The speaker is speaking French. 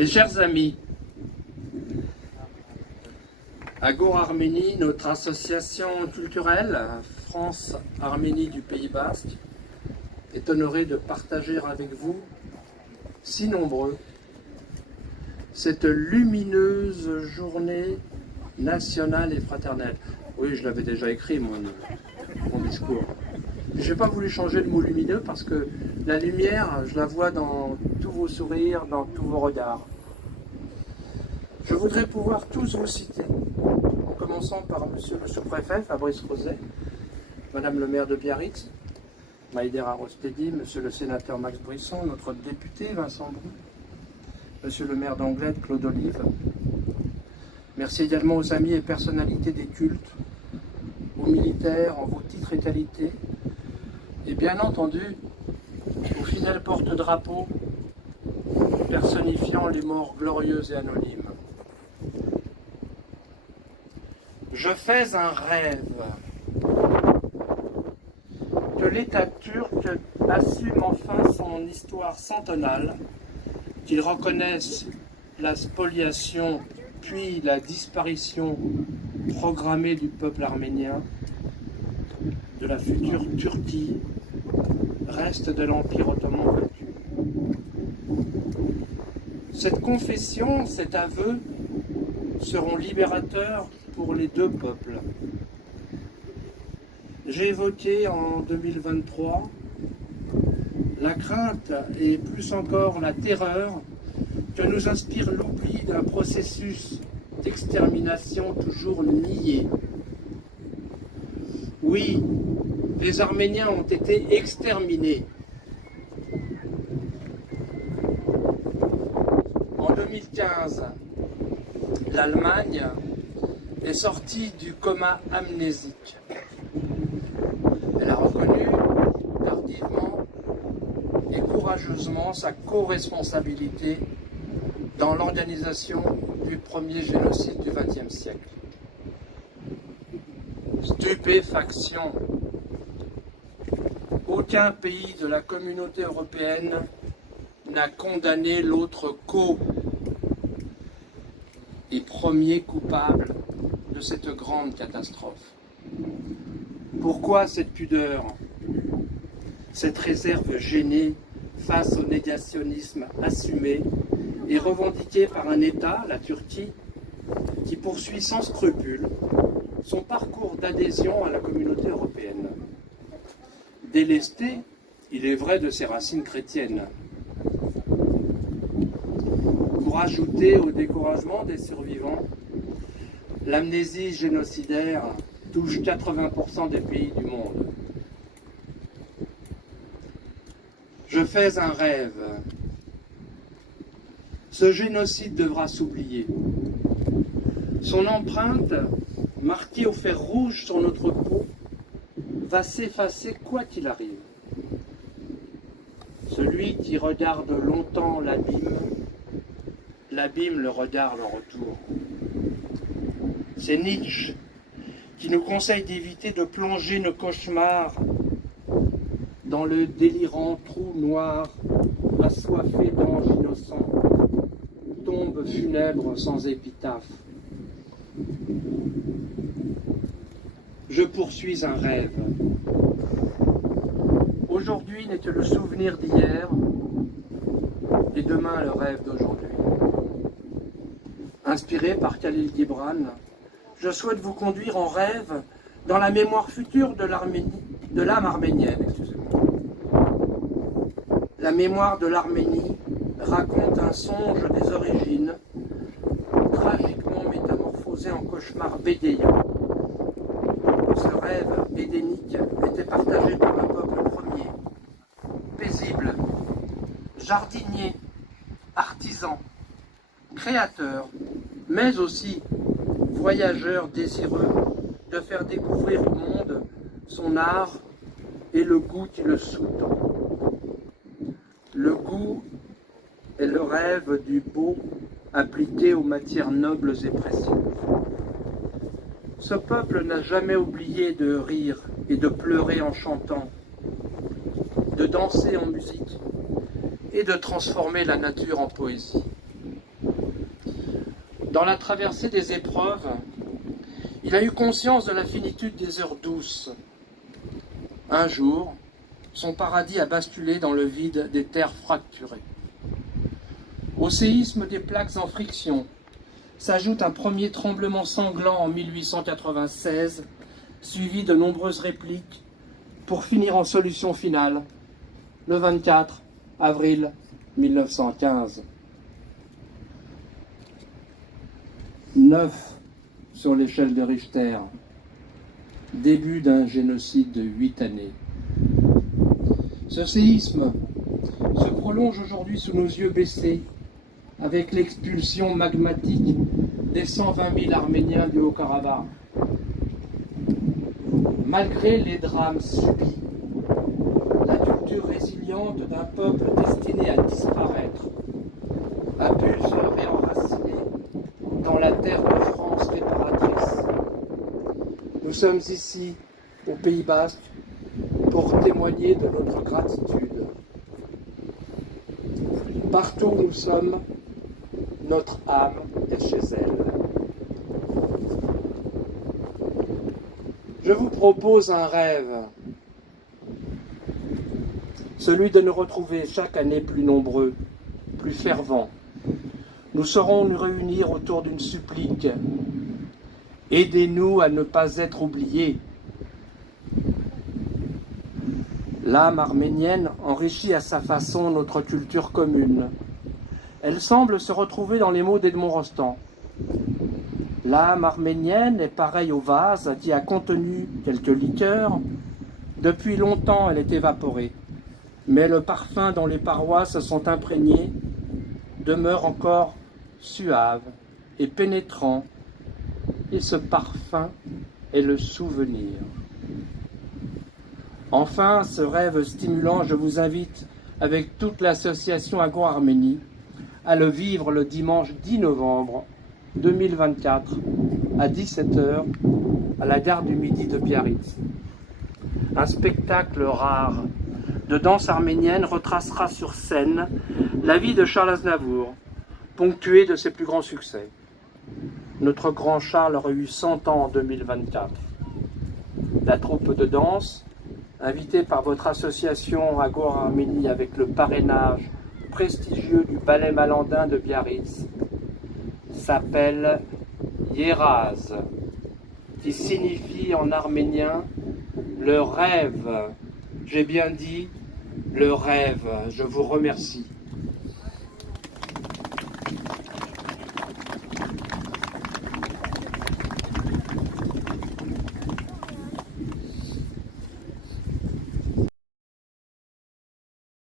Mes chers amis, Agora Arménie, notre association culturelle France-Arménie du Pays Basque, est honorée de partager avec vous, si nombreux, cette lumineuse journée nationale et fraternelle. Oui, je l'avais déjà écrit, mon discours. Je n'ai pas voulu changer le mot lumineux parce que la lumière, je la vois dans tous vos sourires, dans tous vos regards. Je voudrais pouvoir tous vous citer, en commençant par Monsieur le sous-préfet Fabrice Roset, Madame le maire de Biarritz, Maïdera Rostedi, Monsieur le sénateur Max Brisson, notre député Vincent Brou, Monsieur le maire d'Anglette Claude Olive. Merci également aux amis et personnalités des cultes, aux militaires en vos titres et qualités, et bien entendu aux fidèles porte-drapeaux personnifiant les morts glorieuses et anonymes. Je fais un rêve que l'État turc assume enfin son histoire centennale, qu'il reconnaisse la spoliation puis la disparition programmée du peuple arménien, de la future Turquie, reste de l'Empire ottoman vaincu. Cette confession, cet aveu, seront libérateurs pour les deux peuples. J'ai évoqué en 2023 la crainte et plus encore la terreur que nous inspire l'oubli d'un processus d'extermination toujours nié. Oui, les Arméniens ont été exterminés. En 2015, l'Allemagne est sortie du coma amnésique. Elle a reconnu tardivement et courageusement sa co-responsabilité dans l'organisation du premier génocide du XXe siècle. Stupéfaction. Aucun pays de la communauté européenne n'a condamné l'autre et premier coupable de cette grande catastrophe. Pourquoi cette pudeur, cette réserve gênée face au négationnisme assumé et revendiqué par un État, la Turquie, qui poursuit sans scrupule son parcours d'adhésion à la communauté européenne. Délesté, il est vrai, de ses racines chrétiennes. Pour ajouter au découragement des survivants, l'amnésie génocidaire touche 80% des pays du monde. Je fais un rêve. Ce génocide devra s'oublier. Son empreinte, marquée au fer rouge sur notre peau, va s'effacer quoi qu'il arrive. Celui qui regarde longtemps l'abîme le regarde en retour. C'est Nietzsche qui nous conseille d'éviter de plonger nos cauchemars dans le délirant trou noir, assoiffé d'anges innocents, tombe funèbre sans épitaphe. Je poursuis un rêve. Aujourd'hui n'est que le souvenir d'hier et demain le rêve d'aujourd'hui. Inspiré par Khalil Gibran, je souhaite vous conduire en rêve dans la mémoire future de l'âme arménienne. La mémoire de l'Arménie raconte un songe des origines, tragiquement métamorphosé en cauchemar bédéen. Ce rêve édénique était partagé par le peuple premier, paisible, jardinier, artisan, créateur, mais aussi voyageur désireux de faire découvrir au monde son art et le goût qui le sous-tend. Le goût est le rêve du beau appliqué aux matières nobles et précieuses. Ce peuple n'a jamais oublié de rire et de pleurer en chantant, de danser en musique et de transformer la nature en poésie. Dans la traversée des épreuves, il a eu conscience de la finitude des heures douces. Un jour, son paradis a basculé dans le vide des terres fracturées. Au séisme des plaques en friction s'ajoute un premier tremblement sanglant en 1896, suivi de nombreuses répliques, pour finir en solution finale, le 24 avril 1915. 9 sur l'échelle de Richter, début d'un génocide de 8 années. Ce séisme se prolonge aujourd'hui sous nos yeux baissés, avec l'expulsion magmatique des 120 000 Arméniens du Haut-Karabakh. Malgré les drames subis, la culture résiliente d'un peuple destiné à disparaître a pu se réenraciner dans la terre de France réparatrice. Nous sommes ici, au Pays Basque, pour témoigner de notre gratitude. Partout où nous sommes, notre âme est chez elle. Je vous propose un rêve, celui de nous retrouver chaque année plus nombreux, plus fervents. Nous saurons nous réunir autour d'une supplique. Aidez-nous à ne pas être oubliés. L'âme arménienne enrichit à sa façon notre culture commune. Elle semble se retrouver dans les mots d'Edmond Rostand. L'âme arménienne est pareille au vase qui a contenu quelques liqueurs. Depuis longtemps, elle est évaporée. Mais le parfum dont les parois se sont imprégnées demeure encore suave et pénétrant. Et ce parfum est le souvenir. Enfin, ce rêve stimulant, je vous invite, avec toute l'association Agro-Arménie, à le vivre le dimanche 10 novembre 2024 à 17h à la gare du Midi de Biarritz. Un spectacle rare de danse arménienne retracera sur scène la vie de Charles Aznavour, ponctuée de ses plus grands succès. Notre grand Charles aurait eu 100 ans en 2024. La troupe de danse, invitée par votre association Agro-Arménie avec le parrainage prestigieux du Ballet Malandin de Biarritz, s'appelle Yeraz, qui signifie en arménien le rêve. J'ai bien dit le rêve. Je vous remercie.